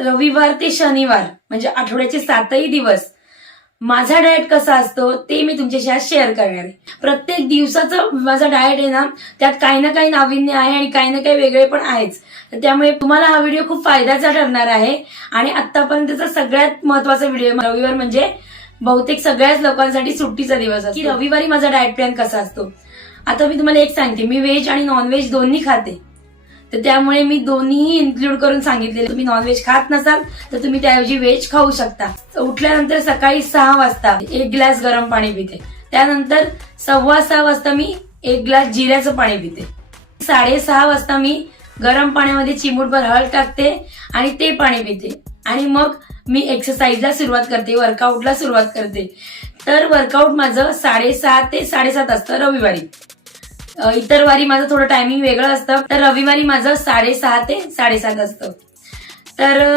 रविवार ते शनिवार म्हणजे आठवड्याचे सातही दिवस माझा डाएट कसा असतो ते मी तुमच्याशी आज शेअर करणार आहे. प्रत्येक दिवसाचं माझा डाएट आहे ना त्यात काही ना काही नाविन्य आहे आणि काही ना काही वेगळे पण आहेच. त्यामुळे तुम्हाला हा व्हिडिओ खूप फायद्याचा ठरणार आहे. आणि आतापर्यंतचा सगळ्यात महत्त्वाचा व्हिडिओ. रविवार म्हणजे बहुतेक सगळ्याच लोकांसाठी सुट्टीचा दिवस असतो. की रविवारी माझा डाएट प्लॅन कसा असतो? आता मी तुम्हाला एक सांगते मी व्हेज आणि नॉनव्हेज दोन्ही खाते. तर त्यामुळे मी दोन्हीही इन्क्लूड करून सांगितले तुम्ही नॉनव्हेज खात नसाल तर तुम्ही त्याऐवजी व्हेज खाऊ शकता. उठल्यानंतर सकाळी सहा वाजता एक ग्लास गरम पाणी पिते. त्यानंतर सव्वा सहा वाजता मी एक ग्लास जिऱ्याचं पाणी पिते. साडेसहा वाजता मी गरम पाण्यामध्ये चिमूटभर हळद टाकते आणि ते पाणी पिते. आणि मग मी एक्सरसाइजला सुरुवात करते वर्कआउटला सुरुवात करते. तर वर्कआउट माझं साडेसहा ते साडेसात असतं रविवारी. इतर वारी माझं थोडं टायमिंग वेगळं असतं. तर रविवारी माझं साडेसहा ते साडेसात असतं. तर